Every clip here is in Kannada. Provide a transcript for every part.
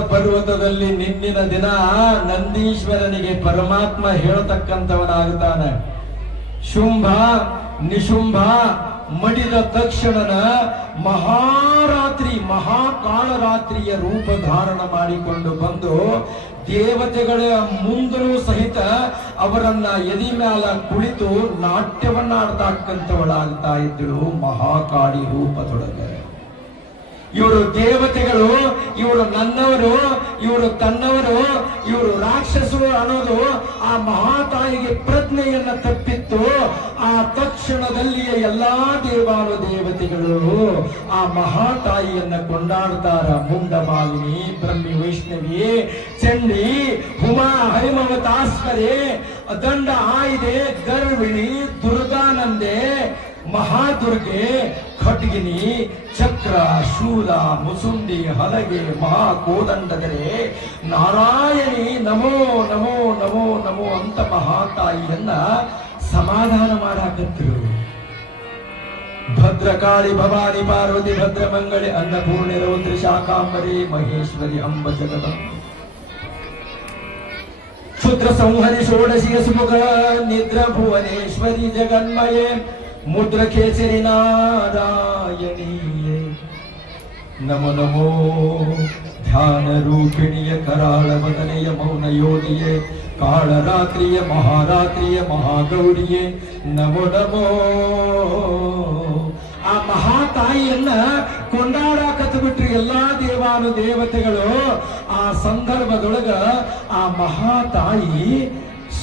ಪರ್ವತದಲ್ಲಿ ನಿನ್ನಿನ ದಿನ ನಂದೀಶ್ವರನಿಗೆ ಪರಮಾತ್ಮ ಹೇಳ್ತಕ್ಕಂಥವನಾಗುತ್ತಾನೆ. ಶುಂಭ, ನಿಶುಂಭ ಮಡಿದ ತಕ್ಷಣನ ಮಹಾರಾತ್ರಿ, ಮಹಾಕಾಳರಾತ್ರಿಯ ರೂಪ ಧಾರಣ ಮಾಡಿಕೊಂಡು ಬಂದು ದೇವತೆಗಳ ಮುಂದಲೂ ಸಹಿತ ಅವರನ್ನ ಎದಿ ಮ್ಯಾಲ ಕುಳಿತು ನಾಟ್ಯವನ್ನ ಇದ್ದಳು ಮಹಾಕಾಳಿ ರೂಪದೊಳಗೆ. ಇವರು ದೇವತೆಗಳು, ಇವರು ನನ್ನವರು, ಇವರು ತನ್ನವರು, ಇವರು ರಾಕ್ಷಸರು ಅನ್ನೋದು ಆ ಮಹಾತಾಯಿಗೆ ಪ್ರಜ್ಞೆಯನ್ನ ತಪ್ಪಿತ್ತು. ಆ ತಕ್ಷಣದಲ್ಲಿಯೇ ಎಲ್ಲಾ ದೇವಾನು ದೇವತೆಗಳು ಆ ಮಹಾತಾಯಿಯನ್ನ ಕೊಂಡಾಡ್ತಾರ. ಮುಂಡಮಾಲಿನಿ, ಬ್ರಹ್ಮಿ, ವೈಷ್ಣವಿ, ಚಂಡಿ ಹುಮಾ ಹರಿಮವತಾಸ್ಕರೆ ದಂಡ ಆಯ್ದೆ ಗರ್ವಿಣಿ ದುರ್ಗಾನಂದೆ, ಮಹಾದುರ್ಗೆ ಖಡ್ಗಿನಿ ಚಕ್ರ, ಶೂಲ, ಮುಸುಂಡಿ, ಹಲಗೆ ಮಹಾ ಕೋದಂಡದರೆ ನಾರಾಯಣಿ, ನಮೋ ನಮೋ ನಮೋ ನಮೋ ಅಂತ ಮಹಾ ತಾಯಿಯನ್ನ ಸಮಾಧಾನ ಮಾಡಾಕತ್ತಿರು. ಭದ್ರಕಾಳಿ ಭವಾನಿ ಪಾರ್ವತಿ ಭದ್ರಮಂಗಳಿ ಅನ್ನಪೂರ್ಣಿ ರೌದ್ರಿ ಶಾಕಾಂಬರಿ ಮಹೇಶ್ವರಿ ಅಂಬ ಜಗದ. ಕ್ಷುದ್ರ ಸಂಹರಿ ಷೋಡಶಿಯ ಸುಮುಖ ನಿದ್ರ ಭುವನೇಶ್ವರಿ ಜಗನ್ಮಯೇ ಮುದ್ರ ಕೇಸರಿ ನಾರಾಯಣೀಯೇ ನಮೋ ನಮೋ ಧ್ಯಾನ ರೂಪಿಣಿಯ ಕರಾಳ ವದನೆಯ ಮೌನ ಯೋನಿಯೇ. ಕಾಳರಾತ್ರಿಯ ಮಹಾರಾತ್ರಿಯ ಮಹಾಗೌರಿಯೇ. ನಮೋ ನಮೋ. ಆ ಮಹಾತಾಯಿಯನ್ನ ಕೊಂಡಾಡ ಬಿಟ್ರಿ ಎಲ್ಲಾ ದೇವಾನು ದೇವತೆಗಳು. ಆ ಸಂದರ್ಭದೊಳಗ ಆ ಮಹಾತಾಯಿ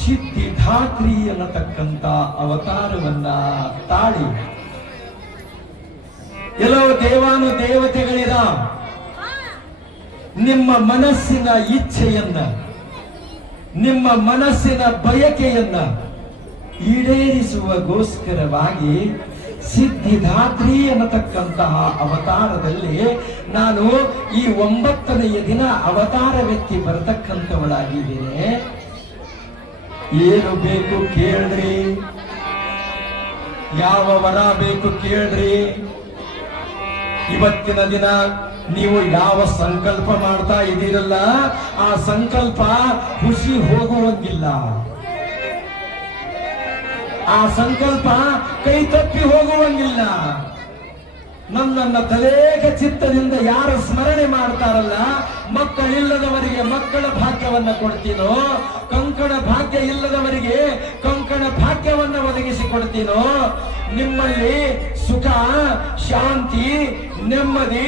ಸಿದ್ಧಿಧಾತ್ರಿ ಅನ್ನತಕ್ಕಂತ ಅವತಾರವನ್ನ ತಾಳಿ. ಎಲ್ಲೋ ದೇವಾನು ದೇವತೆಗಳಿರ ನಿಮ್ಮ ಮನಸ್ಸಿನ ಇಚ್ಛೆಯನ್ನ, ನಿಮ್ಮ ಮನಸ್ಸಿನ ಬಯಕೆಯನ್ನ ಈಡೇರಿಸುವಗೋಸ್ಕರವಾಗಿ ಸಿದ್ಧಿದಾತ್ರಿ ಅನ್ನತಕ್ಕಂತಹ ಅವತಾರದಲ್ಲಿ ನಾನು ಈ ಒಂಬತ್ತನೆಯ ದಿನ ಅವತಾರವೆತ್ತಿ ಬರತಕ್ಕಂಥವಳಾಗಿದ್ದೇನೆ. ಏನು ಬೇಕು ಕೇಳ್ರಿ. ಯಾವ ವರ ಬೇಕು ಕೇಳ್ರಿ. ಇವತ್ತಿನ ದಿನ ನೀವು ಯಾವ ಸಂಕಲ್ಪ ಮಾಡ್ತಾ ಇದ್ದೀರಲ್ಲ, ಆ ಸಂಕಲ್ಪ ಖುಷಿ ಹೋಗುವಂಗಿಲ್ಲ. ಆ ಸಂಕಲ್ಪ ಕೈ ತಪ್ಪಿ ಹೋಗುವಂಗಿಲ್ಲ. ನನ್ನನ್ನ ತಲೇಕ ಚಿತ್ತದಿಂದ ಯಾರ ಸ್ಮರಣೆ ಮಾಡ್ತಾರಲ್ಲ ಮಕ್ಕಳಿಲ್ಲದವರಿಗೆ ಮಕ್ಕಳ ಭಾಗ್ಯವನ್ನ ಕೊಡ್ತೀನೋ? ಕಂಕಣ ಭಾಗ್ಯ ಇಲ್ಲದವರಿಗೆ ಕಂಕಣ ಭಾಗ್ಯವನ್ನ ಒದಗಿಸಿ ಕೊಡ್ತೀನೋ? ನಿಮ್ಮಲ್ಲಿ ಸುಖ, ಶಾಂತಿ, ನೆಮ್ಮದಿ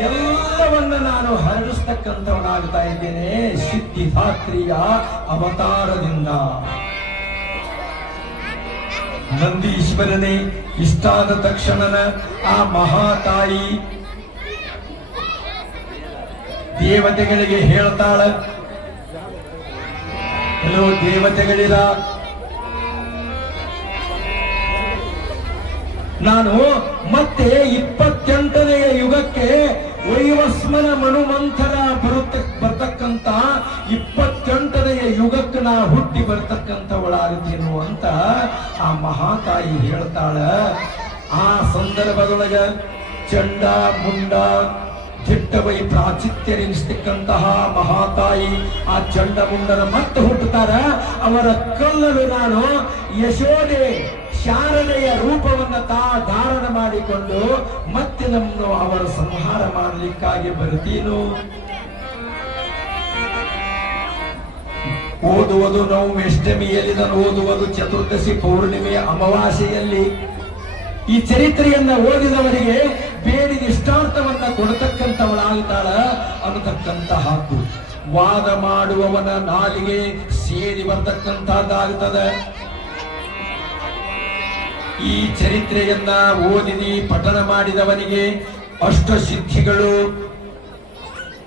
ಎಲ್ಲವನ್ನ ನಾನು ಹರಡಿಸ್ತಕ್ಕಂಥವನಾಗ್ತಾ ಇದ್ದೇನೆ. ಸಿದ್ಧಿಧಾತ್ರಿಯ ಅವತಾರದಿಂದ. ನಂದೀಶ್ವರನೇ, ಇಷ್ಟಾದ ತಕ್ಷಣನ ಆ ಮಹಾತಾಯಿ ದೇವತೆಗಳಿಗೆ ಹೇಳ್ತಾಳ. ಕೆಲವು ದೇವತೆಗಳಿಲ್ಲ ನಾನು ಮತ್ತೆ ಇಪ್ಪತ್ತೆಂಟನೆಯ ಯುಗಕ್ಕೆ ವೈವಸ್ಮನ ಮನುಮಂಥರ ಬರುತ್ತೆ ಬರ್ತಕ್ಕಂತ ಇಪ್ಪತ್ತೆಂಟನೆಯ ಯುಗಕ್ಕೆ ನಾ ಹುಟ್ಟಿ ಬರ್ತಕ್ಕಂಥವಳಾಗುತ್ತೇನು ಅಂತ ಆ ಮಹಾತಾಯಿ ಹೇಳ್ತಾಳ. ಆ ಸಂದರ್ಭದೊಳಗ ಚಂಡ, ಮುಂಡ ದಿಟ್ಟವೈ ಪ್ರಾಚಿತ್ಯರೆನಿಸ್ತಕ್ಕಂತಹ ಮಹಾತಾಯಿ ಆ ಚಂಡ ಮುಂಡನ ಮತ್ತೆ ಹುಟ್ಟುತ್ತಾರ? ಅವರ ಕಲ್ಲಲು ನಾನು ಯಶೋದೆ ಶಾರದೆಯ ರೂಪವನ್ನ ತಾ ಧಾರಣ ಮಾಡಿಕೊಂಡು ಮತ್ತೆ ನಮ್ಮನ್ನು ಅವರ ಸಂಹಾರ ಮಾಡಲಿಕ್ಕಾಗಿ ಬರುತ್ತೀನು? ಓದುವುದು ನಾವು ಅಷ್ಟಮಿಯಲ್ಲಿ, ನಾನು ಓದುವುದು ಚತುರ್ದಶಿ ಪೌರ್ಣಿಮೆಯ ಅಮಾವಾಸ್ಯೆಯಲ್ಲಿ. ಈ ಚರಿತ್ರೆಯನ್ನ ಓದಿದವರಿಗೆ ಬೇಡಿದ ಇಷ್ಟಾರ್ಥವನ್ನ ಕೊಡತಕ್ಕಂಥವಳಾಗ್ತಾಳ ಹಾಕು ವಾದ ಮಾಡುವವನ ನಾಲಿಗೆ ಸೇರಿ ಬರ್ತಕ್ಕಂತಹದ್ದಾಗುತ್ತದೆ ಈ ಚರಿತ್ರೆಯನ್ನ ಓದಿದಿ, ಪಠನ ಮಾಡಿದವನಿಗೆ ಅಷ್ಟ ಸಿದ್ಧಿಗಳು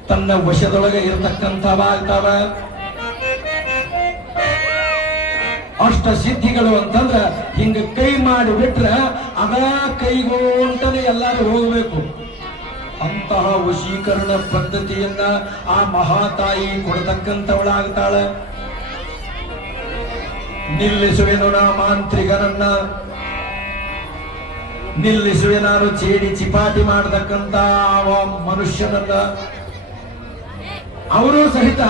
ತನ್ನ ವಶದೊಳಗೆ ಇರತಕ್ಕಂಥವಾಗ್ತಾವ. ಅಷ್ಟ ಸಿದ್ಧಿಗಳು ಅಂತಂದ್ರ ಹಿಂಗ ಕೈ ಮಾಡಿ ಬಿಟ್ರ ಅದ ಕೈಗೋಂಟನೆ ಎಲ್ಲರೂ ಹೋಗಬೇಕು. ಅಂತಹ ವಶೀಕರಣ ಪದ್ಧತಿಯನ್ನ ಆ ಮಹಾತಾಯಿ ಕೊಡತಕ್ಕಂಥವಳಾಗ್ತಾಳ. ನಿಲ್ಲಿಸುವೆನು ನಾ ಮಾಂತ್ರಿಕರನ್ನ. ನಿಲ್ಲಿಸುವೆ ನಾನು ಚೇಡಿ ಚಿಪಾಟಿ ಮಾಡತಕ್ಕಂತ ಮನುಷ್ಯನನ್ನ. ಅವರು ಸಹಿತ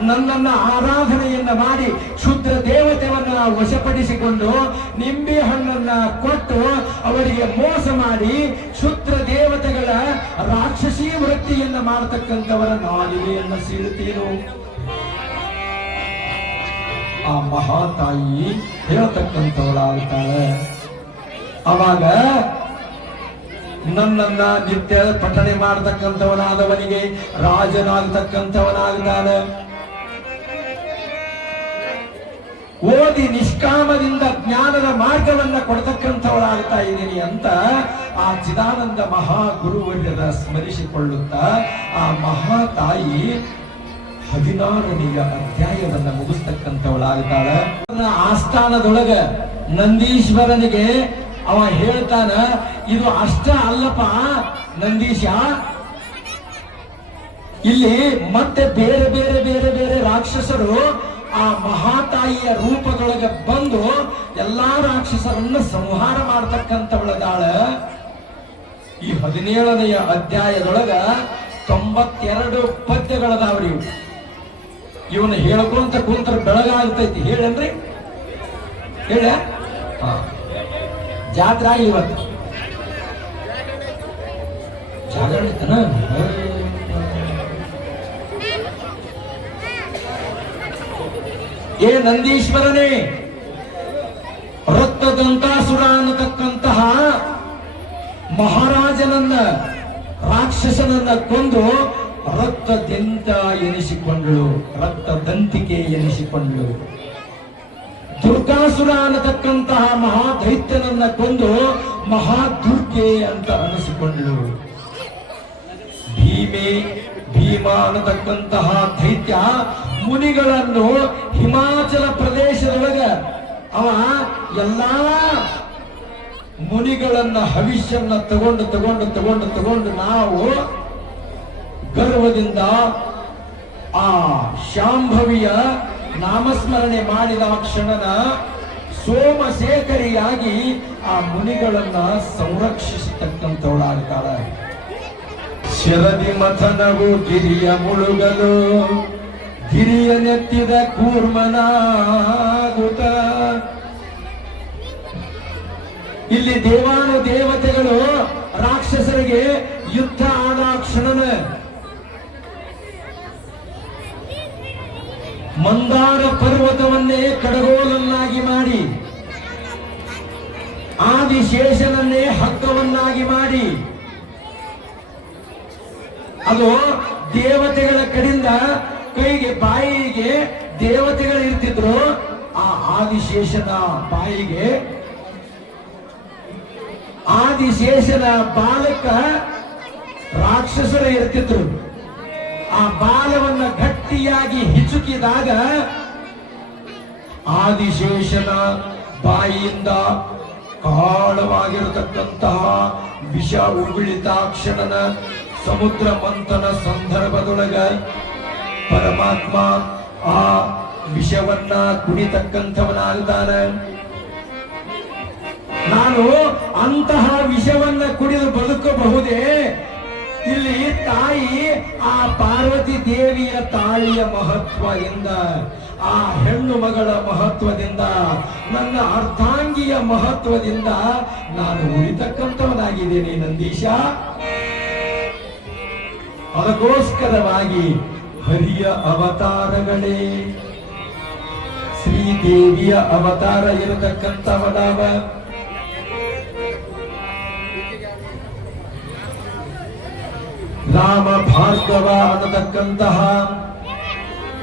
ನನ್ನನ್ನ ಆರಾಧನೆಯನ್ನ ಮಾಡಿ ಕ್ಷುದ್ರ ದೇವತೆಯನ್ನ ವಶಪಡಿಸಿಕೊಂಡು ನಿಂಬೆ ಹಣ್ಣನ್ನ ಕೊಟ್ಟು ಅವರಿಗೆ ಮೋಸ ಮಾಡಿ ಕ್ಷುದ್ರ ದೇವತೆಗಳ ರಾಕ್ಷಸಿ ವೃತ್ತಿಯನ್ನ ಮಾಡತಕ್ಕಂಥವರ ನಾಲಿಗೆಯನ್ನ ಸೀಳುತ್ತೀರು ಆ ಮಹಾತಾಯಿ ಹೇಳ್ತಕ್ಕಂಥವಳಾಗ್ತಾಳೆ. ಅವಾಗ ನನ್ನನ್ನ ನಿತ್ಯ ಪಠಣೆ ಮಾಡತಕ್ಕಂಥವನಾದವನಿಗೆ ರಾಜನಾಗತಕ್ಕಂಥವನಾಗ್ತಾನೆ ಓದಿ ನಿಷ್ಕಾಮದಿಂದ ಜ್ಞಾನದ ಮಾರ್ಗವನ್ನ ಕೊಡತಕ್ಕಂಥವಳಾಗ್ತಾ ಇದ್ದೀನಿ ಅಂತ ಆ ಚಿದಾನಂದ ಮಹಾಗುರುವರ್ಯದ ಸ್ಮರಿಸಿಕೊಳ್ಳುತ್ತಾ ಆ ಮಹಾ ತಾಯಿ ಹದಿನಾರನೆಯ ಅಧ್ಯಾಯವನ್ನ ಮುಗಿಸ್ತಕ್ಕಂಥವಳಾಗ್ತಾಳೆ ಆಸ್ಥಾನದೊಳಗ ನಂದೀಶ್ವರನಿಗೆ ಅವ ಹೇಳ್ತಾನ, ಇದು ಅಷ್ಟ ಅಲ್ಲಪ್ಪ, ನಂದೀಶ. ಇಲ್ಲಿ ಮತ್ತೆ ಬೇರೆ ಬೇರೆ ಬೇರೆ ಬೇರೆ ರಾಕ್ಷಸರು ಆ ಮಹಾತಾಯಿಯ ರೂಪದೊಳಗೆ ಬಂದು ಎಲ್ಲಾ ರಾಕ್ಷಸರನ್ನ ಸಂಹಾರ ಮಾಡತಕ್ಕಂಥವಳದಾಳ. ಈ ಹದಿನೇಳನೆಯ ಅಧ್ಯಾಯದೊಳಗ ತೊಂಬತ್ತೆರಡು ಪದ್ಯಗಳದಾವ್ರಿ ಇವು. ಇವನು ಹೇಳ್ಕೊಂತ ಕುಂತ್ರ ಬೆಳಗಾಗ್ತೈತಿ. ಹೇಳನ್ರಿ? ಹೇಳ. ಜಾತ್ರೆ ಇವತ್ತು ಜಾಗರಣೆ? ಏ ನಂದೀಶ್ವರನೇ ರಕ್ತದಂತಾಸುರ ಅನ್ನತಕ್ಕಂತಹ ಮಹಾರಾಜನನ್ನ ರಾಕ್ಷಸನನ್ನ ಕೊಂದು ರಕ್ತದಂತ ಎನಿಸಿಕೊಂಡಳು ರಕ್ತದಂತಿಕೆ ಎನಿಸಿಕೊಂಡಳು ದುರ್ಗಾಸುರ ಅನ್ನತಕ್ಕಂತಹ ಮಹಾದೈತ್ಯನನ್ನ ಕೊಂದು ಮಹಾ ದುರ್ಗೆ ಅಂತ ಅನಿಸಿಕೊಂಡಳು ಭೀಮೆ, ಭೀಮ ಅನ್ನತಕ್ಕಂತಹ ದೈತ್ಯ ಮುನಿಗಳನ್ನು ಹಿಮಾಚಲ ಪ್ರದೇಶದೊಳಗ ಅವ ಎಲ್ಲಾ ಮುನಿಗಳನ್ನ ಹವಿಷ್ಯನ್ನ ತಗೊಂಡು ತಗೊಂಡು ತಗೊಂಡು ತಗೊಂಡು ನಾವು ಗರ್ವದಿಂದ ಆ ಶಾಂಭವಿಯ ನಾಮಸ್ಮರಣೆ ಮಾಡಿದ ಕ್ಷಣನ ಸೋಮಶೇಖರಿಯಾಗಿ ಆ ಮುನಿಗಳನ್ನ ಸಂರಕ್ಷಿಸತಕ್ಕಂಥವಳಾಗ್ತಾಳೆ ಶರದಿ ಮಥನವು ಗಿರಿಯ ಮುಳುಗಲು, ಗಿರಿಯ ನೆತ್ತಿದ ಕೂರ್ಮನಾಗುತ್ತ. ಇಲ್ಲಿ ದೇವಾನು ದೇವತೆಗಳು ರಾಕ್ಷಸರಿಗೆ ಯುದ್ಧ ಆದ ಕ್ಷಣನ ಮಂದಾರ ಪರ್ವತವನ್ನೇ ಕಡಗೋಲನ್ನಾಗಿ ಮಾಡಿ, ಆದಿಶೇಷನನ್ನೇ ಹಗ್ಗವನ್ನಾಗಿ ಮಾಡಿ. ಅದು ದೇವತೆಗಳ ಕಡೆಯಿಂದ ಕೈಗೆ, ಬಾಯಿಗೆ ದೇವತೆಗಳು ಇರ್ತಿದ್ರು ಆ ಆದಿಶೇಷದ ಬಾಯಿಗೆ ಆದಿಶೇಷದ ಬಾಲಕ ರಾಕ್ಷಸರು ಇರ್ತಿದ್ರು. ಆ ಬಾಲವನ್ನ ಗಟ್ಟಿಯಾಗಿ ಹಿಚುಕಿದಾಗ ಆದಿಶೇಷನ ಬಾಯಿಯಿಂದ ಕಾಳವಾಗಿರತಕ್ಕಂತಹ ವಿಷ ಉಗುಳಿತಾಕ್ಷಣನ ಸಮುದ್ರ ಮಂಥನ ಸಂದರ್ಭದೊಳಗ ಪರಮಾತ್ಮ ಆ ವಿಷವನ್ನ ಕುಡಿತಕ್ಕಂಥವನಾಗ್ತಾನೆ. ನಾನು ಅಂತಹ ವಿಷವನ್ನ ಕುಡಿದು ಬದುಕಬಹುದೇ? ಇಲ್ಲಿ ತಾಯಿ ಆ ಪಾರ್ವತಿ ದೇವಿಯ ತಾಯಿಯ ಮಹತ್ವದಿಂದ ಆ ಹೆಣ್ಣು ಮಗಳ ಮಹತ್ವದಿಂದ, ನನ್ನ ಅರ್ಥಾಂಗಿಯ ಮಹತ್ವದಿಂದ ನಾನು ಉಳಿತಕ್ಕಂಥವನಾಗಿದ್ದೇನೆ ನಂದೀಶ. ಅದಕ್ಕೋಸ್ಕರವಾಗಿ ಹರಿಯ ಅವತಾರಗಳೇ, ಶ್ರೀದೇವಿಯ ಅವತಾರ ಇರತಕ್ಕಂಥವನಾವ ರಾಮ ಭಾರ್ಗವ ಅನ್ನತಕ್ಕಂತಹ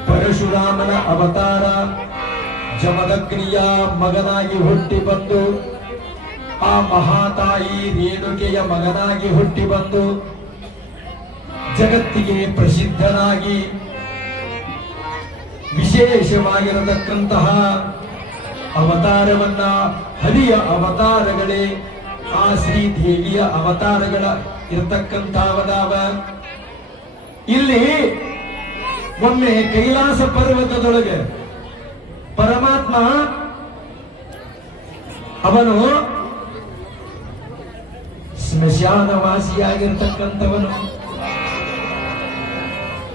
ಪರಶುರಾಮನ ಅವತಾರ ಜಮದಗ್ನಿಯ ಮಗನಾಗಿ ಹುಟ್ಟಿ ಬಂದು, ಆ ಮಹಾತಾಯಿ ರೇಣುಕೆಯ ಮಗನಾಗಿ ಹುಟ್ಟಿ ಬಂದು, ಜಗತ್ತಿಗೆ ಪ್ರಸಿದ್ಧನಾಗಿ ವಿಶೇಷವಾಗಿರತಕ್ಕಂತಹ ಅವತಾರವನ್ನ ಹರಿಯ ಅವತಾರಗಳೇ, ಆ ಶ್ರೀದೇವಿಯ ಅವತಾರಗಳ ಇರತಕ್ಕಂಥವದಾವ ಇಲ್ಲಿ ಒಮ್ಮೆ ಕೈಲಾಸ ಪರ್ವತದೊಳಗೆ ಪರಮಾತ್ಮ ಅವನು ಸ್ಮಶಾನವಾಸಿಯಾಗಿರ್ತಕ್ಕಂಥವನು.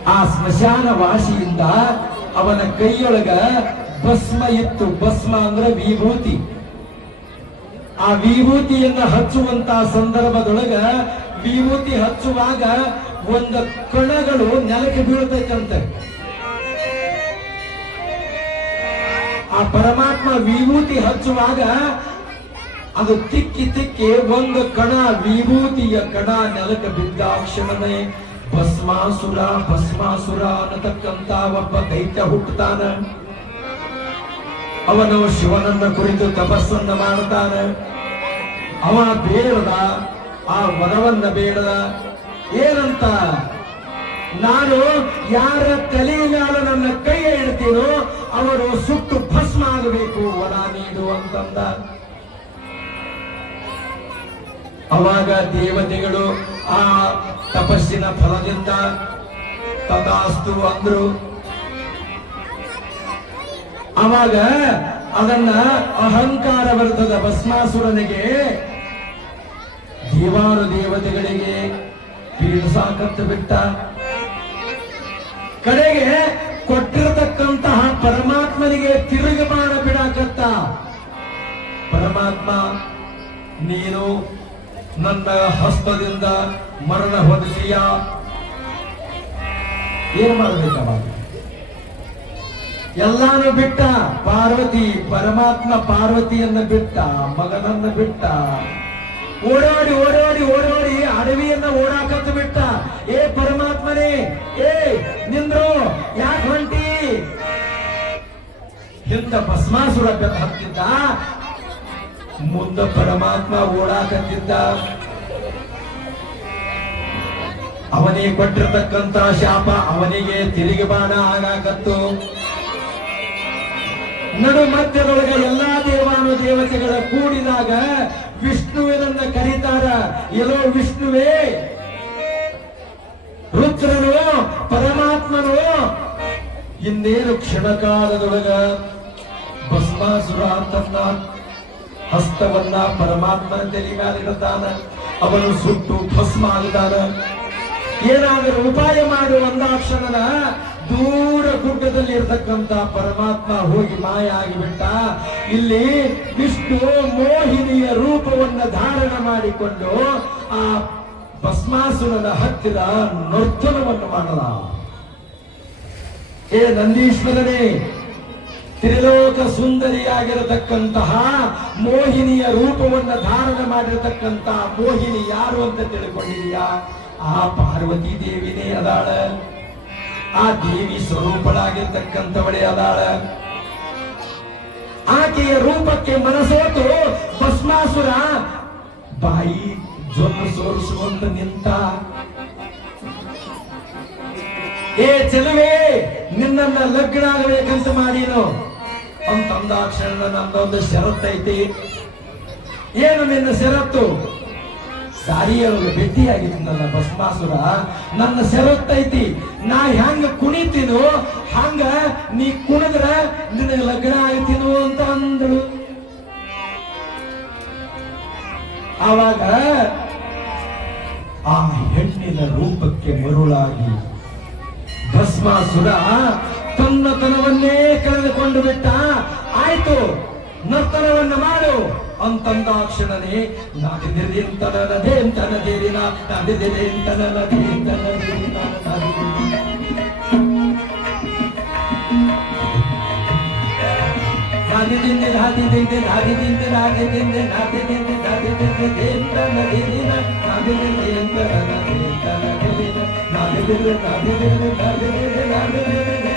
ಆ ಸ್ಮಶಾನ ವಾಸಿಯಿಂದ ಅವನ ಕೈಯೊಳಗ ಭಸ್ಮ ಇತ್ತು. ಭಸ್ಮ ಅಂದ್ರೆ ವಿಭೂತಿ. ಆ ವಿಭೂತಿಯನ್ನ ಹಚ್ಚುವಂತ ಸಂದರ್ಭದೊಳಗ ವಿಭೂತಿ ಹಚ್ಚುವಾಗ ಒಂದು ಕಣಗಳು ನೆಲಕ್ಕೆ ಬೀಳುತ್ತೈತಂತೆ. ಆ ಪರಮಾತ್ಮ ವಿಭೂತಿ ಹಚ್ಚುವಾಗ ಅದು ತಿಕ್ಕಿ ತಿಕ್ಕಿ ಒಂದು ಕಣ ವಿಭೂತಿಯ ಕಣ ನೆಲಕ್ಕೆ ಬಿದ್ದಾಕ್ಷಣನೇ ಭಸ್ಮಾಸುರ ಭಸ್ಮಾಸುರ ಅನ್ನತಕ್ಕಂತ ಒಬ್ಬ ದೈತ್ಯ ಹುಟ್ಟುತ್ತಾನ. ಅವನು ಶಿವನನ್ನ ಕುರಿತು ತಪಸ್ಸನ್ನ ಮಾಡುತ್ತಾನೆ ಅವ ಬೇಡದ ಆ ವರವನ್ನ ಬೇಡ ಏನಂತ? ನಾನು ಯಾರ ತಲೆ ಮೇಲೆ ನನ್ನ ಕೈ ಇಡ್ತೀನೋ ಅವರು ಸುಟ್ಟು ಭಸ್ಮ ಆಗಬೇಕು, ವರ ನೀಡು ಅಂತಂದ. ಅವಾಗ ದೇವತೆಗಳು ಆ ತಪಸ್ಸಿನ ಫಲದಿಂದ ತಥಾಸ್ತು ಅಂದ್ರು. ಅವಾಗ ಅದನ್ನ ಅಹಂಕಾರ ಬರ್ತದ ಭಸ್ಮಾಸುರನಿಗೆ ದೇವಾನು ದೇವತೆಗಳಿಗೆ ಪೀಡಿಸಾಕತ್ತ ಬಿಟ್ಟ ಕಡೆಗೆ ಕೊಟ್ಟಿರತಕ್ಕಂತಹ ಪರಮಾತ್ಮನಿಗೆ ತಿರುಗುಬಾಣ ಬಿಡಾಕತ್ತ. ಪರಮಾತ್ಮ, ನೀನು ನನ್ನ ಹಸ್ತದಿಂದ ಮರಣ ಹೊಂದಿದೀಯ ಏನ್ ಮಾಡಬೇಕವಾಗ ಎಲ್ಲಾನು ಬಿಟ್ಟ ಪಾರ್ವತಿ, ಪರಮಾತ್ಮ ಪಾರ್ವತಿಯನ್ನ ಬಿಟ್ಟ, ಮಗನನ್ನ ಬಿಟ್ಟ. ಓಡಾಡಿ ಓಡಾಡಿ ಓಡಾಡಿ ಅಡವಿಯನ್ನ ಓಡಾಕತ್ತು ಬಿಟ್ಟ. ಏ ಪರಮಾತ್ಮನೇ, ಏ ನಿಂದ್ರು, ಯಾಕೆ ಹೊಂಟಿ? ಹಿಂದ ಭಸ್ಮಾಸುರ ಹಾಕಿದ್ದ? ಮುಂದ ಪರಮಾತ್ಮ ಓಡಾಕತ್ತಿದ್ದ. ಅವನಿಗೆ ಕೊಟ್ಟಿರತಕ್ಕಂತ ಶಾಪ ಅವನಿಗೆ ತಿರುಗಿ ಬಾಣ ಆಗಾಕತ್ತು ನಡು ಮಧ್ಯದೊಳಗೆ ಎಲ್ಲಾ ದೇವಾನು ದೇವತೆಗಳ ಕೂಡಿದಾಗ ವಿಷ್ಣುವಿನನ್ನ ಕರೀತಾರ. ಎಲ್ಲೋ ವಿಷ್ಣುವೇ. ರುದ್ರನು, ಪರಮಾತ್ಮನು. ಇನ್ನೇನು ಕ್ಷಣಕಾಲದೊಳಗ ಭಸ್ಮಾಸುರ ತನ್ನ ಹಸ್ತವನ್ನ ಪರಮಾತ್ಮನ ತಲೆ ಮೇಲೆ ಅವನು ಸುಟ್ಟು ಭಸ್ಮ ಆಗ್ತಾನ. ಏನಾದರೂ ಉಪಾಯ ಮಾಡು ಅಂದಾಕ್ಷಣನ ದೂರ ಗುಡ್ಡದಲ್ಲಿ ಇರತಕ್ಕಂತ ಪರಮಾತ್ಮ ಹೋಗಿ ಮಾಯ ಆಗಿಬಿಟ್ಟ. ಇಲ್ಲಿ ವಿಷ್ಣು ಮೋಹಿನಿಯ ರೂಪವನ್ನು ಧಾರಣ ಮಾಡಿಕೊಂಡು ಆ ಭಸ್ಮಾಸುರನ ಹತ್ತಿರ ನರ್ತನವನ್ನು ಮಾಡಲ ಏ ನಂದೀಶ್ವರನೇ, ತ್ರಿಲೋಕ ಸುಂದರಿಯಾಗಿರತಕ್ಕಂತಹ ಮೋಹಿನಿಯ ರೂಪವನ್ನು ಧಾರಣ ಮಾಡಿರತಕ್ಕಂತಹ ಮೋಹಿನಿ ಯಾರು ಅಂತ ತಿಳ್ಕೊಂಡಿದೀಯಾ? ಆ ಪಾರ್ವತಿ ದೇವಿನೇ ಅದಾಳ. ಆ ದೇವಿ ಸ್ವರೂಪಳಾಗಿರ್ತಕ್ಕಂಥವಳೇ ಅದಾಳ. ಆಕೆಯ ರೂಪಕ್ಕೆ ಮನಸೋತು ಭಸ್ಮಾಸುರ ಬಾಯಿ ಜೊನ್ನ ಸೋರಿಸುವಂತ ನಿಂತ. ಏ ಚೆಲುವೆ, ನಿನ್ನನ್ನ ಲಗ್ನ ಆಗಬೇಕಂತ ಮಾಡೀನು ಅಂತಂದಾಕ್ಷಣ ನಂದೊಂದು ಷರತ್ತೈತಿ. ಏನು ನಿನ್ನ ಷರತ್ತು? ದಾರಿಯೊಳಗೆ ಭೇಟಿಯಾಗಿದ್ನಲ್ಲ ಭಸ್ಮಾಸುರ. ನನ್ನ ಸೆರೊತ್ತೈತಿ ನಾ ಹೆಂಗ ಕುಣಿತೀನೋ, ಹಂಗ ನೀ ಕುಣಿದ್ರ ನಿನಗೆ ಲಗ್ನ ಆಯ್ತೀನೋ ಅಂತ ಅಂದಳು. ಆವಾಗ ಆ ಹೆಣ್ಣಿನ ರೂಪಕ್ಕೆ ಮರುಳಾಗಿ ಭಸ್ಮಾಸುರ ತನ್ನತನವನ್ನೇ ಕಳೆದುಕೊಂಡು ಬಿಟ್ಟ. ಆಯ್ತು ನರ್ತನವನ್ನ ಮಾಡು ಅಂತಂದಾಕ್ಷಣನೇ ನಾದಿದೇಂತನದೇಂತನದೇರಿನ ನಾದಿದೇಂತನದೇಂತನದೇರಿನ ನಾದಿದಿಂದೆ ನಾದಿದಿಂದೆ ನಾದಿದಿಂದೆ ನಾದಿದಿಂದೆ ನಾದಿದಿಂದೆ ನಾದಿದಿಂದೆ ದೇಂತನದೇರಿನ ನಾದಿದಿಂದೇಂತನದೇಂತನದೇರಿನ ನಾದಿದಿಂದೆ ನಾದಿದಿಂದೆ ನಾದಿದಿಂದೆ ನಾದಿದಿಂದೆ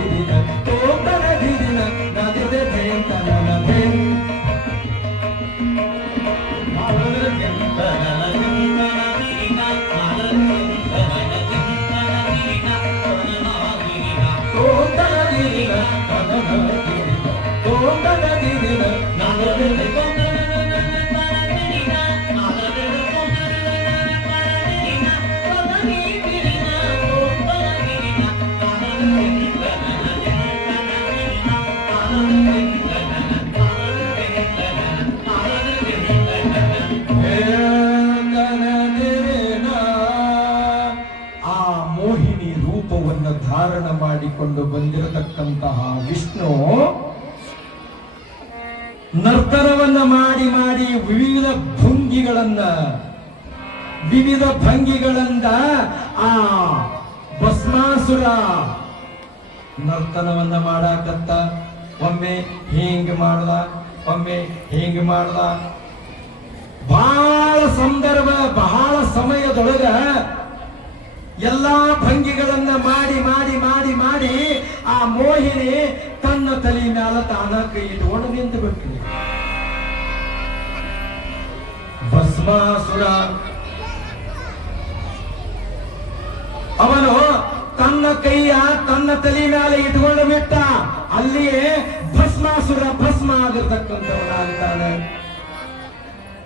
ನರ್ತನವನ್ನ ಮಾಡಿ ಮಾಡಿ ವಿವಿಧ ಭಂಗಿಗಳನ್ನ, ವಿವಿಧ ಭಂಗಿಗಳಿಂದ ಆ ಭಸ್ಮಾಸುರ ನರ್ತನವನ್ನ ಮಾಡಾಕತ್ತ. ಒಮ್ಮೆ ಹಿಂಗ್ ಮಾಡ್ದ, ಒಮ್ಮೆ ಹಿಂಗ್ ಮಾಡ್ದ. ಬಹಳ ಸಂದರ್ಭ, ಬಹಳ ಸಮಯದೊಳಗ ಎಲ್ಲಾ ಭಂಗಿಗಳನ್ನ ಮಾಡಿ ಮಾಡಿ ಮಾಡಿ ಮಾಡಿ ಆ ಮೋಹಿನಿ ತನ್ನ ತಲೆ ಮ್ಯಾಲ ತಾನ ಕೈ ಇಟ್ಕೊಂಡು ನಿಂತು ಬಿಟ್ಟಿದೆ ಭಸ್ಮಾಸುರ ಅವನು ತನ್ನ ಕೈಯ ತನ್ನ ತಲೆ ಮೇಲೆ ಇಟ್ಕೊಂಡು ಬಿಟ್ಟ. ಅಲ್ಲಿಯೇ ಭಸ್ಮಾಸುರ ಭಸ್ಮ ಆಗಿರ್ತಕ್ಕಂಥವನಾಗ್ತಾನೆ.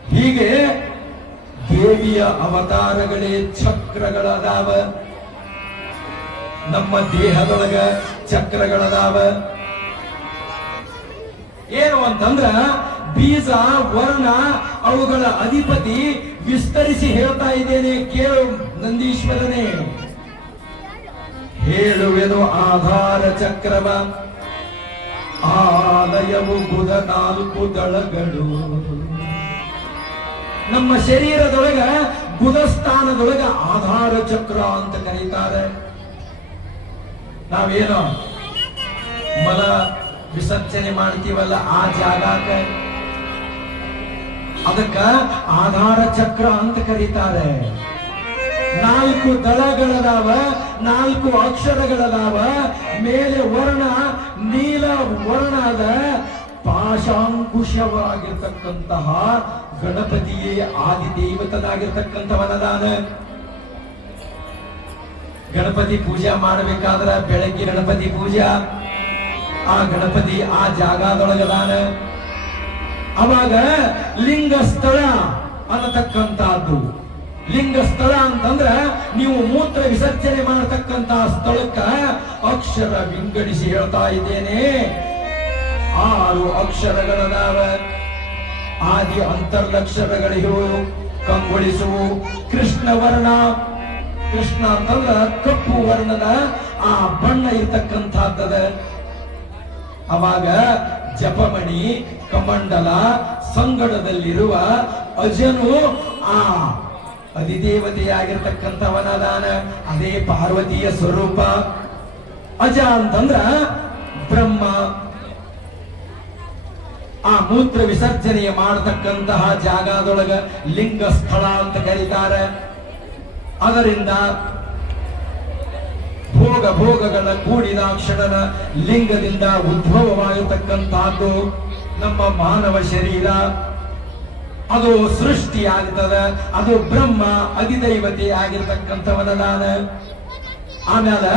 ಹೀಗೆ ದೇವಿಯ ಅವತಾರಗಳೇ ಚಕ್ರಗಳದಾವ. ನಮ್ಮ ದೇಹದೊಳಗ ಚಕ್ರಗಳದಾವ. ಏನು ಅಂತಂದ್ರ ಬೀಜ, ವರ್ಣ ಅವುಗಳ ಅಧಿಪತಿ ವಿಸ್ತರಿಸಿ ಹೇಳ್ತಾ ಇದ್ದೇನೆ, ಕೇಳು ನಂದೀಶ್ವರನೇ. ಹೇಳುವೆನು ಆಧಾರ ಚಕ್ರವ, ಆಲಯವು ಬುಧ ನಾಲ್ಕು ದಳಗಳು. ನಮ್ಮ ಶರೀರದೊಳಗ ಬುಧ ಸ್ಥಾನದೊಳಗ ಆಧಾರ ಚಕ್ರ ಅಂತ ಕರೀತಾರೆ. ನಾವೇನೋ ಮಲ ವಿಸರ್ಜನೆ ಮಾಡ್ತೀವಲ್ಲ ಆ ಜಾಗಕ್ಕ? ಅದಕ್ಕ ಆಧಾರ ಚಕ್ರ ಅಂತ ಕರೀತಾರೆ. ನಾಲ್ಕು ದಳಗಳದಾವ, ನಾಲ್ಕು ಅಕ್ಷರಗಳದಾವ, ಮೇಲೆ ವರ್ಣ, ನೀಲ ವರ್ಣದ ಪಾಶಾಂಕುಶವಾಗಿರ್ತಕ್ಕಂತಹ ಗಣಪತಿಯೇ ಆದಿದೇವತನಾಗಿರ್ತಕ್ಕಂಥವನದಾನ. ಗಣಪತಿ ಪೂಜೆ ಮಾಡಬೇಕಾದ್ರ ಬೆಳಗ್ಗೆ ಗಣಪತಿ ಪೂಜಾ, ಆ ಗಣಪತಿ ಆ ಜಾಗದೊಳಗದಾನ. ಅವಾಗ ಲಿಂಗ ಸ್ಥಳ ಅನ್ನತಕ್ಕಂತಹದ್ದು ಲಿಂಗ ಸ್ಥಳ ಅಂತಂದ್ರ ನೀವು ಮೂತ್ರ ವಿಸರ್ಜನೆ ಮಾಡತಕ್ಕಂತ ಸ್ಥಳಕ್ಕ ಅಕ್ಷರ ವಿಂಗಡಿಸಿ ಹೇಳ್ತಾ ಇದ್ದೇನೆ. ಆರು ಅಕ್ಷರಗಳದಾವ. ಆದಿ ಅಂತರ್ಲಕ್ಷರಗಳಿವು ಕಂಗೊಳಿಸುವು. ಕೃಷ್ಣ ವರ್ಣ. ಕೃಷ್ಣ ಅಂತಂದ್ರ ಕಪ್ಪು ವರ್ಣದ ಆ ಬಣ್ಣ ಇರ್ತಕ್ಕಂಥದ್ದದ. ಅವಾಗ ಜಪಮಣಿ, ಕಮಂಡಲ, ಸಂಗಡದಲ್ಲಿರುವ ಅಜನು ಆ ಅಧಿದೇವತೆಯಾಗಿರ್ತಕ್ಕಂಥವನಾದಾನ. ಅದೇ ಪಾರ್ವತಿಯ ಸ್ವರೂಪ. ಅಜ ಅಂತಂದ್ರ ಬ್ರಹ್ಮ. ಆ ಮೂತ್ರ ವಿಸರ್ಜನೆಯ ಮಾಡತಕ್ಕಂತಹ ಜಾಗದೊಳಗ ಲಿಂಗ ಸ್ಥಳ ಅಂತ ಕರೀತಾರೆ. ಅದರಿಂದ ಭೋಗ ಭೋಗಗಳ ಕೂಡಿದ ಕ್ಷಣನ ಲಿಂಗದಿಂದ ಉದ್ಭವವಾಗಿರ್ತಕ್ಕಂತಹದ್ದು ನಮ್ಮ ಮಾನವ ಶರೀರ. ಅದು ಸೃಷ್ಟಿಯಾಗ್ತದ, ಅದು ಬ್ರಹ್ಮ ಅಧಿದೈವತೆ ಆಗಿರ್ತಕ್ಕಂಥವನದಾನ ಆಮೇಲೆ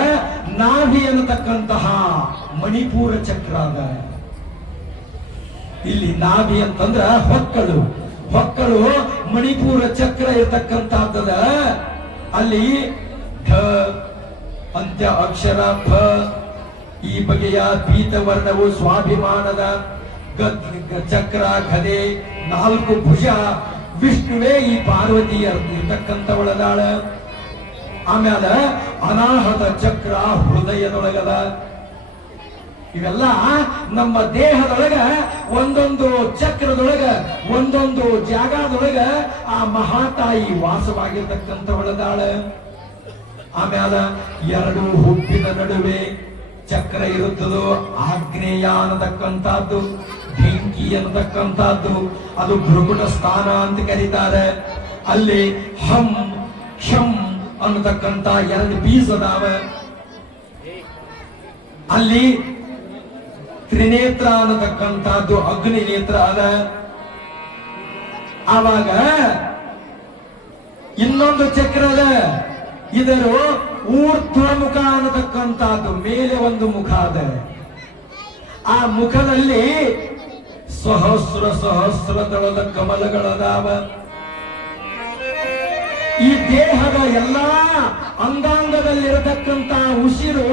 ನಾಭಿ ಅನ್ನತಕ್ಕಂತಹ ಮಣಿಪೂರ ಚಕ್ರ ಅದ. ಇಲ್ಲಿ ನಾಭಿ ಅಂತಂದ್ರ ಹೊಕ್ಕಳು. ಹೊಕ್ಕಳು ಮಣಿಪೂರ ಚಕ್ರ ಇರತಕ್ಕಂತಹದ್ದದ. ಅಲ್ಲಿ ಅಂತ್ಯ ಅಕ್ಷರ ಫ ಈ ಬಗೆಯ ಪೀತವರ್ಣವು ಸ್ವಾಭಿಮಾನದ ಚಕ್ರ ಕದೆ ನಾಲ್ಕು ಭುಜ. ವಿಷ್ಣುವೇ ಈ ಪಾರ್ವತಿ ಇರ್ತಕ್ಕಂಥವಳದಾಳ. ಆಮೇಲೆ ಅನಾಹತ ಚಕ್ರ ಹೃದಯದೊಳಗದ. ಇವೆಲ್ಲ ನಮ್ಮ ದೇಹದೊಳಗ, ಒಂದೊಂದು ಚಕ್ರದೊಳಗ, ಒಂದೊಂದು ಜಾಗದೊಳಗ ಆ ಮಹಾತಾಯಿ ವಾಸವಾಗಿರ್ತಕ್ಕಂಥವಳದಾಳ. ಆಮೇಲೆ ಎರಡು ಹುಟ್ಟಿದ ನಡುವೆ ಚಕ್ರ ಇರುತ್ತದೋ ಆಗ್ನೇಯ ಅನ್ನತಕ್ಕಂಥದ್ದು ಬೆಂಕಿ ಅನ್ನತಕ್ಕಂಥದ್ದು ಅದು ಭೃಗುಣ ಸ್ಥಾನ ಅಂತ ಕರೀತಾರೆ. ಅಲ್ಲಿ ಹಂ, ಕ್ಷಂ ಅನ್ನತಕ್ಕಂಥ ಎರಡು ಬೀಜದಾವ. ಅಲ್ಲಿ ತ್ರಿನೇತ್ರ ಅನ್ನತಕ್ಕಂಥದ್ದು ಅಗ್ನಿ ನೇತ್ರ ಅದ. ಆವಾಗ ಇನ್ನೊಂದು ಚಕ್ರ ಅದ. ಇದರು ಊರ್ಧ್ವಮುಖ ಅನ್ನತಕ್ಕಂಥದ್ದು ಮೇಲೆ ಒಂದು ಮುಖ ಆದರೆ ಆ ಮುಖದಲ್ಲಿ ಸಹಸ್ರ ಸಹಸ್ರ ದಳದ ಕಮಲಗಳದಾವ. ಈ ದೇಹದ ಎಲ್ಲಾ ಅಂಗಾಂಗದಲ್ಲಿರತಕ್ಕಂತ ಉಸಿರು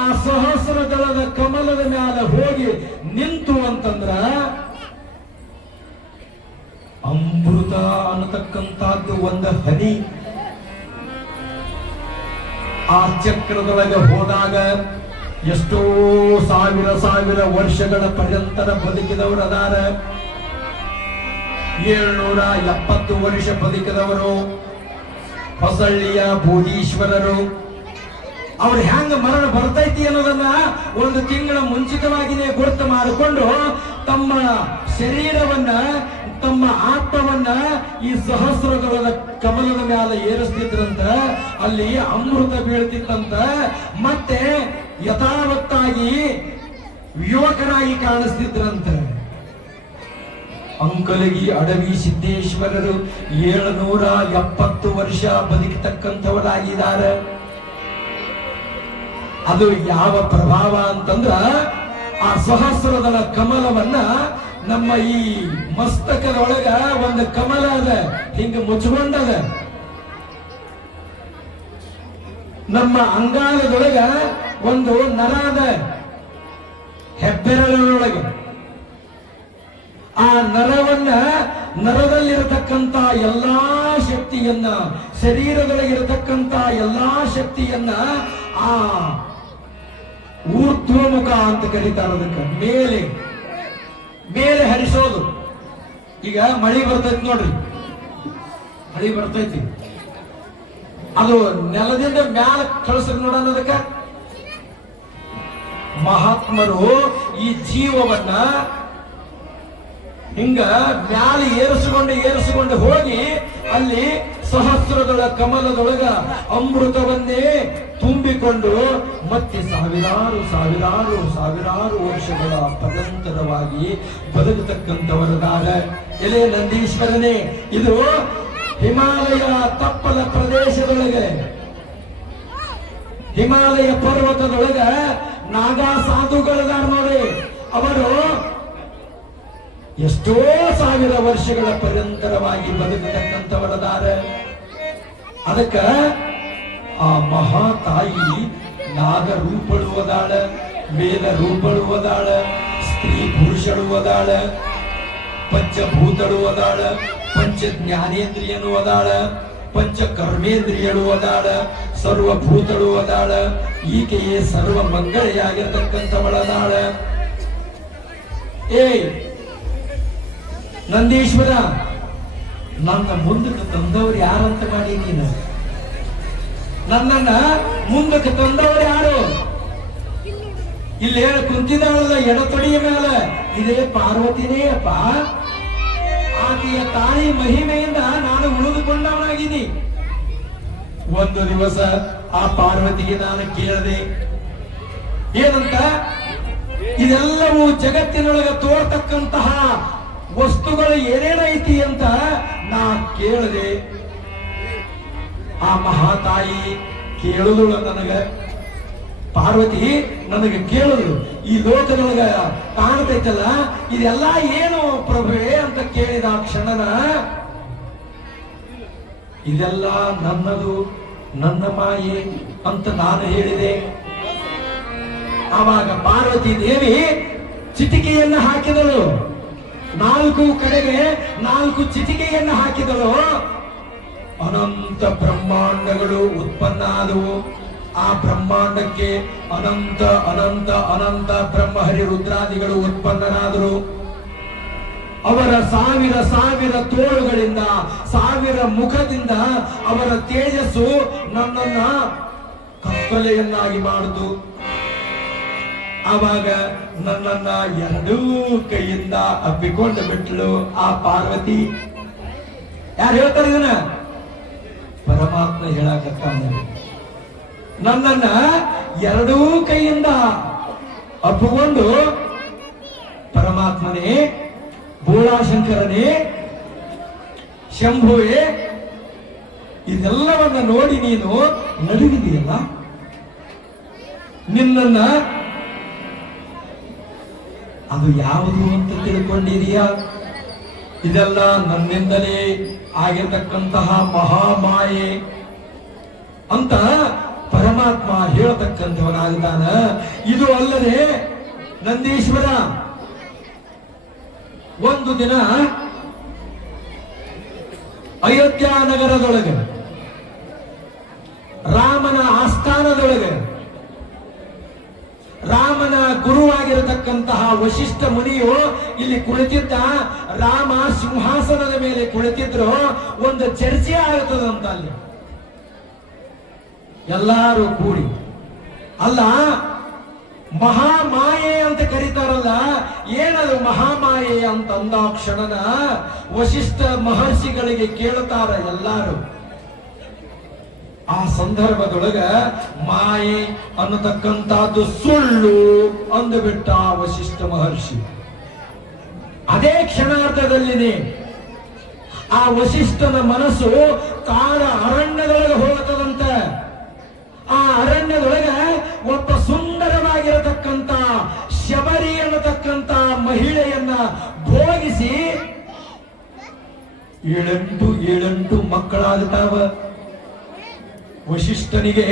ಆ ಸಹಸ್ರ ದಳದ ಕಮಲದ ಮ್ಯಾಲ ಹೋಗಿ ನಿಂತು ಅಂತಂದ್ರ ಅಮೃತ ಅನ್ನತಕ್ಕಂಥದ್ದು ಒಂದು ಹನಿ. ಆ ಚಕ್ರದೊಳಗೆ ಹೋದಾಗ ಎಷ್ಟೋ ಸಾವಿರ ಸಾವಿರ ವರ್ಷಗಳ ಪರ್ಯಂತರ ಬದುಕಿದವರು ಅದಾರ ಏಳ್ನೂರ ಎಪ್ಪತ್ತು ವರ್ಷ ಬದುಕಿದವರು, ಹೊಸಳ್ಳಿಯ ಬೋಧೀಶ್ವರರು ಅವ್ರು ಹೆಂಗ ಮರಣ ಬರ್ತೈತಿ ಅನ್ನೋದನ್ನ ಒಂದು ತಿಂಗಳ ಮುಂಚಿತವಾಗಿನೇ ಗುರುತು ಮಾಡಿಕೊಂಡು ತಮ್ಮ ಶರೀರವನ್ನ ತಮ್ಮ ಆತ್ಮವನ್ನ ಈ ಸಹಸ್ರಗಳ ಕಮಲದ ಮ್ಯಾಲ ಏರಿಸ್ತಿದ್ರಂತ, ಅಲ್ಲಿ ಅಮೃತ ಬೀಳ್ತಿತ್ತಂತ, ಮತ್ತೆ ಯಥಾವತ್ತಾಗಿ ಯುವಕರಾಗಿ ಕಾಣಿಸ್ತಿದ್ರಂತ. ಅಂಕಲಗಿ ಅಡವಿ ಸಿದ್ದೇಶ್ವರರು ಏಳುನೂರ ಎಪ್ಪತ್ತು ವರ್ಷ ಬದುಕತಕ್ಕಂಥವರಾಗಿದ್ದಾರೆ. ಅದು ಯಾವ ಪ್ರಭಾವ ಅಂತಂದ್ರ ಆ ಸಹಸ್ರದಳ ಕಮಲವನ್ನ ನಮ್ಮ ಈ ಮಸ್ತಕದೊಳಗ ಒಂದು ಕಮಲ ಅದ, ಹಿಂಗ ಮುಚ್ಕೊಂಡದ. ನಮ್ಮ ಅಂಗಾಲದೊಳಗ ಒಂದು ನರ ಅದ ಹೆಬ್ಬೆರಳೊಳಗೆ ಆ ನರವನ್ನ ನರದಲ್ಲಿರತಕ್ಕಂತ ಎಲ್ಲಾ ಶಕ್ತಿಯನ್ನ, ಶರೀರದೊಳಗಿರತಕ್ಕಂತ ಎಲ್ಲಾ ಶಕ್ತಿಯನ್ನ ಆ ಊರ್ಧ್ವಮುಖ ಅಂತ ಕರೀತಾರ ಅದಕ್ಕೆ, ಮೇಲೆ. ಮೇಲೆ ಹರಿಸೋದು. ಈಗ ಮಳಿ ಬರ್ತೈತಿ ನೋಡ್ರಿ. ಮಳಿ ಬರ್ತೈತಿ. ಅದು ನೆಲದಿಂದ ಮ್ಯಾಲ ಕಳಿಸ್ರಿ ನೋಡೋದಕ್ಕ ಮಹಾತ್ಮರು ಈ ಜೀವವನ್ನ ಹಿಂಗ ಮ್ಯಾಲ ಏರಿಸಿಕೊಂಡು ಏರಿಸಿಕೊಂಡು ಹೋಗಿ ಅಲ್ಲಿ ಸಹಸ್ರಗಳ ಕಮಲದೊಳಗ ಅಮೃತವನ್ನೇ ತುಂಬಿಕೊಂಡು ಮತ್ತೆ ಸಾವಿರಾರು ಸಾವಿರಾರು ಸಾವಿರಾರು ವರ್ಷಗಳ ಪದಂತರವಾಗಿ ಬದುಕತಕ್ಕಂಥವರದಾದ ಎಲೆ ನಂದೀಶ್ವರನೇ, ಇದು ಹಿಮಾಲಯ ತಪ್ಪಲ ಪ್ರದೇಶದೊಳಗೆ. ಹಿಮಾಲಯ ಪರ್ವತದೊಳಗ ನಾಗಾ ಸಾಧುಗಳದಾರ ನೋಡಿ ಅವರು ಎಷ್ಟೋ ಸಾವಿರ ವರ್ಷಗಳ ಪರ್ಯಂತರವಾಗಿ ಬದುಕತಕ್ಕಂಥವರದಾರ. ಅದಕ್ಕ ಆ ಮಹಾ ತಾಯಿ ನಾಗ ರೂಪಳುವದಾಳ ವೇದ ರೂಪಳುವದಾಳ ಸ್ತ್ರೀ ಪುರುಷಳುವದಾಳ ಪಂಚಭೂತಳು ಅದಾಳ ಪಂಚ ಜ್ಞಾನೇಂದ್ರಿಯನು ಅದಾಳ ಪಂಚ ಕರ್ಮೇಂದ್ರಿಯಳು ಸರ್ವ ಸರ್ವಭೂತಳು ಅದಾಳ ಈಕೆಯೇ ಸರ್ವ ಮಂಗಳೆಯಾಗಿರತಕ್ಕಂಥವಳದಾಳ ಏಯ್ ನಂದೀಶ್ವರ, ನನ್ನ ಮುಂದಕ್ಕೆ ತಂದವರು ಯಾರಂತ ಮಾಡಿ ನೀನು? ನನ್ನನ್ನ ಮುಂದಕ್ಕೆ ತಂದವರು ಯಾರು? ಇಲ್ಲಿ ಕುಂತಿದ್ದಾಳಲ್ಲ, ಎಡತೊಡಿಯ ಮೇಲೆ. ಇದೇ ಪಾರ್ವತಿನೇ ಅಪ್ಪ ಆಕೆಯ ತಾಯಿ ಮಹಿಮೆಯಿಂದ ನಾನು ಉಳಿದುಕೊಂಡವನಾಗಿದ್ದೀನಿ. ಒಂದು ದಿವಸ ಆ ಪಾರ್ವತಿಗೆ ನಾನು ಕೇಳಿದೆ, ಏನಂತ? ಇದೆಲ್ಲವೂ ಜಗತ್ತಿನೊಳಗೆ ತೋರ್ತಕ್ಕಂತಹ ವಸ್ತುಗಳು ಏನೇನೈತಿ ಅಂತ ನಾ ಕೇಳಿದೆ. ಆ ಮಹಾತಾಯಿ ಕೇಳಿದಳು ನನಗ. ಪಾರ್ವತಿ ನನಗೆ ಕೇಳಿದ್ರು ಈ ಲೋಕದೊಳಗ ಕಾಣ್ತೈತಲ್ಲ, ಇದೆಲ್ಲ ಏನು ಪ್ರಭು ಅಂತ ಕೇಳಿದ ಆ ಕ್ಷಣನ, ಇದೆಲ್ಲ ನನ್ನದು, ನನ್ನ ಮಾಯೆ ಅಂತ ನಾನು ಹೇಳಿದೆ. ಆವಾಗ ಪಾರ್ವತಿ ದೇವಿ ಚಿಟಿಕೆಯನ್ನ ಹಾಕಿದಳು. ನಾಲ್ಕು ಕಡೆಗೆ ನಾಲ್ಕು ಚಿಟಿಕೆಯನ್ನು ಹಾಕಿದಳು. ಅನಂತ ಬ್ರಹ್ಮಾಂಡಗಳು ಉತ್ಪನ್ನ ಆದವು. ಆ ಬ್ರಹ್ಮಾಂಡಕ್ಕೆ ಅನಂತ ಅನಂತ ಅನಂತ ಬ್ರಹ್ಮಹರಿ ರುದ್ರಾದಿಗಳು ಉತ್ಪನ್ನರಾದರು. ಅವರ ಸಾವಿರ ಸಾವಿರ ತೋಳುಗಳಿಂದ, ಸಾವಿರ ಮುಖದಿಂದ ಅವರ ತೇಜಸ್ಸು ನನ್ನನ್ನ ಕಪ್ಪಲೆಯನ್ನಾಗಿ ಮಾಡಿತು. ಆವಾಗ ನನ್ನನ್ನ ಎರಡೂ ಕೈಯಿಂದ ಅಪ್ಪಿಕೊಂಡು ಬಿಟ್ಲು ಆ ಪಾರ್ವತಿ. ಯಾರು ಹೇಳ್ತಾರೆ ಇದನ್ನ? ಪರಮಾತ್ಮ ಹೇಳಕತ್ತಾನೆ ನನ್ನನ್ನ ಎರಡೂ ಕೈಯಿಂದ ಅಪ್ಪಿಕೊಂಡು ಪರಮಾತ್ಮನೇ ಬೋಳಾಶಂಕರನೇ ಶಂಭುವೆ, ಇದೆಲ್ಲವನ್ನ ನೋಡಿ ನೀನು ನಡುಗಿದೆಯಲ್ಲ ನಿನ್ನನ್ನ ಅದು ಯಾವುದು ಅಂತ ತಿಳ್ಕೊಂಡಿದೀಯಾ? ಇದೆಲ್ಲ ನನ್ನಿಂದಲೇ ಆಗಿರ್ತಕ್ಕಂತಹ ಮಹಾಮಾಯೆ. ಅಂತ ಪರಮಾತ್ಮ ಹೇಳತಕ್ಕಂಥವನಾಗಿದ್ದಾನ. ಇದು ಅಲ್ಲದೆ ನಂದೀಶ್ವರ, ಒಂದು ದಿನ ಅಯೋಧ್ಯ ನಗರದೊಳಗೆ, ರಾಮನ ಆಸ್ಥಾನದೊಳಗೆ ರಾಮನ ಗುರುವಾಗಿರತಕ್ಕಂತಹ ವಶಿಷ್ಠ ಮುನಿಯು ಇಲ್ಲಿ ಕುಳಿತಿದ್ದ. ರಾಮ ಸಿಂಹಾಸನದ ಮೇಲೆ ಕುಳಿತಿದ್ರು. ಒಂದು ಚರ್ಚೆ ಆಗುತ್ತದಂತ ಅಲ್ಲಿ. ಎಲ್ಲಾರು ಕೂಡಿ. ಅಲ್ಲ, ಮಹಾಮಾಯೆ ಅಂತ ಕರೀತಾರಲ್ಲ, ಏನದು ಮಹಾಮಾಯೆ ಅಂತ ಅಂದಾಕ್ಷಣನ ವಶಿಷ್ಠ ಮಹರ್ಷಿಗಳಿಗೆ ಕೇಳುತ್ತಾರ ಎಲ್ಲಾರು. ಆ ಸಂದರ್ಭದೊಳಗ ಮಾಯೆ ಅನ್ನತಕ್ಕಂತಹದ್ದು ಸುಳ್ಳು ಅಂದುಬಿಟ್ಟ ವಶಿಷ್ಠ ಮಹರ್ಷಿ. ಅದೇ ಕ್ಷಣಾರ್ಧದಲ್ಲಿನೇ ಆ ವಶಿಷ್ಠನ ಮನಸ್ಸು ಕಾಲ ಅರಣ್ಯದೊಳಗೆ ಹೋಗತದಂತೆ. ಆ ಅರಣ್ಯದೊಳಗೆ ಒಬ್ಬ ಸುಂದರವಾಗಿರತಕ್ಕಂತ ಶಬರಿ ಅನ್ನತಕ್ಕಂತ ಮಹಿಳೆಯನ್ನ ಭೋಗಿಸಿ ಏಳೆಂಟು ಏಳೆಂಟು ಮಕ್ಕಳಾಗ್ತಾವ ವಶಿಷ್ಠನಿಗೆ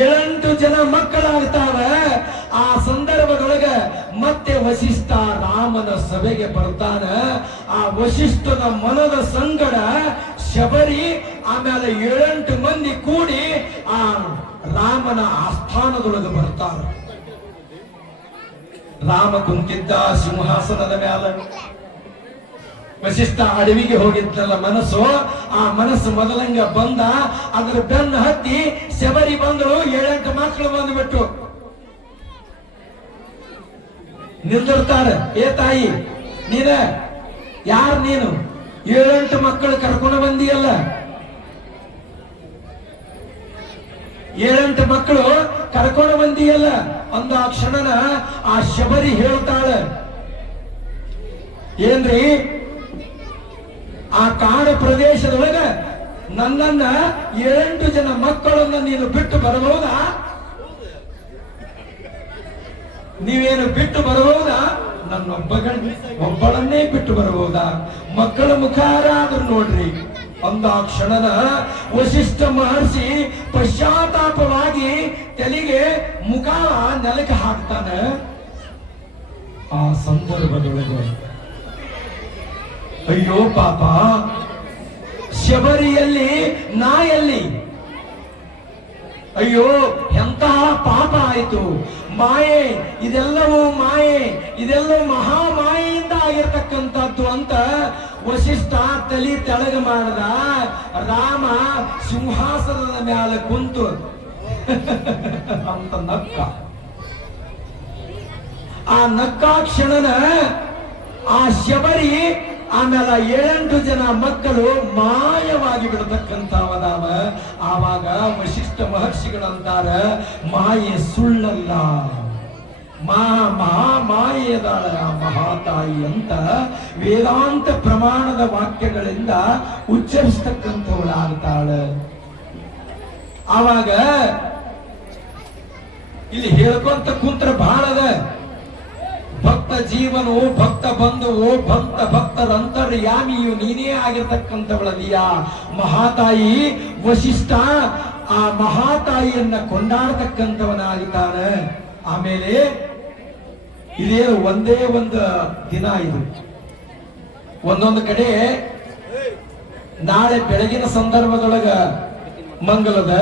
ಏಳೆಂಟು ಜನ ಮಕ್ಕಳಾಗ್ತಾವ ಆ ಸಂದರ್ಭದೊಳಗೆ ಮತ್ತೆ ವಶಿಷ್ಠ ರಾಮನ ಸಭೆಗೆ ಬರ್ತಾನ. ಆ ವಶಿಷ್ಠನ ಮನದ ಸಂಗಡ ಶಬರಿ, ಆಮೇಲೆ ಏಳೆಂಟು ಮಂದಿ ಕೂಡಿ ಆ ರಾಮನ ಆಸ್ಥಾನದೊಳಗೆ ಬರ್ತಾರ. ರಾಮ ಕುಂತಿದ್ದ ಸಿಂಹಾಸನದ ಮ್ಯಾಲ. ವಶಿಷ್ಠ ಅಡವಿಗೆ ಹೋಗಿದ್ದಲ್ಲ ಮನಸ್ಸು. ಆ ಮನಸ್ಸು ಮೊದಲಂಗ ಬಂದ, ಅದರ ಬೆನ್ನು ಹತ್ತಿ ಶಬರಿ ಬಂದಳು ಏಳೆಂಟು ಮಕ್ಕಳು ಬಂದ್ಬಿಟ್ಟು. ನಿಲ್ದಿರ್ತಾರೆ ಏ ತಾಯಿ, ನೀನ, ಯಾರು ನೀನು? ಏಳೆಂಟು ಮಕ್ಕಳು ಕರ್ಕೊಂಡು ಬಂದಿಯಲ್ಲ. ಏಳೆಂಟು ಮಕ್ಕಳು ಕರ್ಕೊಂಡು ಬಂದಿಯಲ್ಲ. ಅಂದ ಆ ಕ್ಷಣನ ಆ ಶಬರಿ ಹೇಳ್ತಾಳೆ, ಏನ್ರಿ ಆ ಕಾಡು ಪ್ರದೇಶದೊಳಗ ನನ್ನನ್ನ ಎಂಟು ಜನ ಮಕ್ಕಳನ್ನ ನೀನು ಬಿಟ್ಟು ಬರಬಹುದಾ? ನೀವೇನು ಬಿಟ್ಟು ಬರಬಹುದಾ? ನನ್ನೊಬ್ಬ ಒಬ್ಬಳನ್ನೇ ಬಿಟ್ಟು ಬರಬಹುದಾ? ಮಕ್ಕಳ ಮುಖಾರ ಆದ್ರೂ ನೋಡ್ರಿ. ಅಂದ ಕ್ಷಣದ ವಶಿಷ್ಠ ಮಹರ್ಷಿ ಪಶ್ಚಾತ್ತಾಪವಾಗಿ ತಲೆಗೆ ಮುಖ ನೆಲಕ್ಕೆ ಹಾಕ್ತಾನೆ. ಆ ಸಂದರ್ಭದೊಳಗೆ ಅಯ್ಯೋ ಪಾಪ. ಶಬರಿಯಲ್ಲಿ, ನಾಯಲ್ಲಿ. ಅಯ್ಯೋ, ಎಂತಹ ಪಾಪ ಆಯಿತು. ಮಾಯೆ, ಇದೆಲ್ಲವೂ ಮಾಯೆ, ಇದೆಲ್ಲವೂ ಮಹಾಮಾಯೆಯಿಂದ ಆಗಿರ್ತಕ್ಕಂಥದ್ದು ಅಂತ ವಶಿಷ್ಠ ತಲಿ ತೆಳಗ ಮಾಡದ. ರಾಮ ಸಿಂಹಾಸನದ ಮ್ಯಾಲ ಕುಂತು. ಅಂತ ನಕ್ಕ. ಆ ನಕ್ಕಾಕ್ಷಣನ ಆ ಶಬರಿ ಆಮೇಲೆ ಏಳೆಂಟು ಜನ ಮಕ್ಕಳು ಮಾಯವಾಗಿ ಬಿಡತಕ್ಕಂಥವದಾವ ಆವಾಗ ವಶಿಷ್ಠ ಮಹರ್ಷಿಗಳಂತಾರ ಮಾಯೆ ಸುಳ್ಳಲ್ಲ. ಮಾ ಮಹಾ ಮಾಯದಾಳ ಮಹಾತಾಯಿ ಅಂತ ವೇದಾಂತ ಪ್ರಮಾಣದ ವಾಕ್ಯಗಳಿಂದ ಉಚ್ಚರಿಸ್ತಕ್ಕಂಥವಳಾಗ್ತಾಳೆ. ಆವಾಗ ಇಲ್ಲಿ ಹೇಳ್ಕೊಂತ ಕುಂತ್ರ ಬಹಳ ಅದ. ಭಕ್ತ ಜೀವನು, ಭಕ್ತ ಬಂಧುವು, ಭಕ್ತ ಭಕ್ತರಂತರ್ಯಾಮಿಯು ನೀನೇ ಆಗಿರ್ತಕ್ಕಂಥವಳದಿಯ ಮಹಾತಾಯಿ ವಶಿಷ್ಠ ಆ ಮಹಾತಾಯಿಯನ್ನ ಕೊಂಡಾಡ್ತಕ್ಕಂಥವನಾಗಿದ್ದಾನೆ. ಆಮೇಲೆ ಇದೇ ಒಂದೇ ಒಂದು ದಿನ ಇದು. ಒಂದೊಂದು ಕಡೆ ನಾಳೆ ಬೆಳಗಿನ ಸಂದರ್ಭದೊಳಗ ಮಂಗಲದ,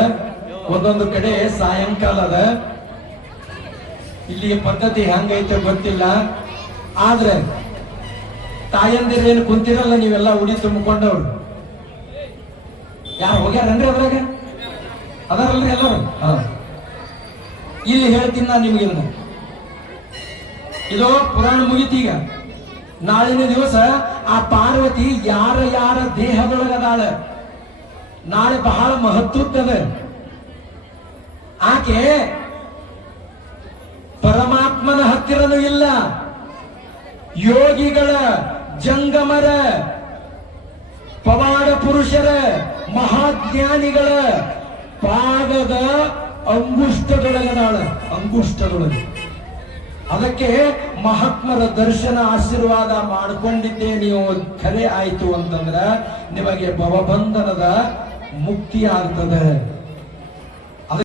ಒಂದೊಂದು ಕಡೆ ಸಾಯಂಕಾಲದ ಇಲ್ಲಿಯ ಪದ್ಧತಿ ಹೆಂಗೈತೆ ಗೊತ್ತಿಲ್ಲ. ಆದ್ರೆ ತಾಯಂದಿರೇನು ಕುಂತಿರಲ್ಲ ನೀವೆಲ್ಲ ಉಡಿ ತುಂಬಿಕೊಂಡವ್ರು. ಯಾರು ಹೋಗ್ಯಾರನ್ರಿ ಅದ್ರಾಗ ಅದಾರಲ್ರಿ ಎಲ್ಲರೂ. ಇಲ್ಲಿ ಹೇಳ್ತೀನಿ ನಾನು ನಿಮ್ಗೆ ಇದನ್ನ. ಇದು ಪುರಾಣ ಮುಗಿತೀಗ ನಾಳಿನ ದಿವಸ ಆ ಪಾರ್ವತಿ ಯಾರ ಯಾರ ದೇಹದೊಳಗದಾಳ. ನಾಳೆ ಬಹಳ ಮಹತ್ವದ ಆಕೆ ಪರಮಾತ್ಮನ ಹತ್ತಿರನೂ ಇಲ್ಲ. ಯೋಗಿಗಳ ಜಂಗಮರ, ಪವಾಡ ಪುರುಷರ, ಮಹಾಜ್ಞಾನಿಗಳ ಪಾದದ ಅಂಗುಷ್ಟದೊಳಗದಾಳ ಅಂಗುಷ್ಟದೊಳಗೆ. ಅದಕ್ಕೆ ಮಹಾತ್ಮರ ದರ್ಶನ ಆಶೀರ್ವಾದ ಮಾಡಿಕೊಂಡಿದ್ದೇ ನೀವು ಕರೆ ಆಯಿತು ಅಂತಂದ್ರ ನಿಮಗೆ ಭವಬಂಧನದ ಮುಕ್ತಿ ಆಗ್ತದೆ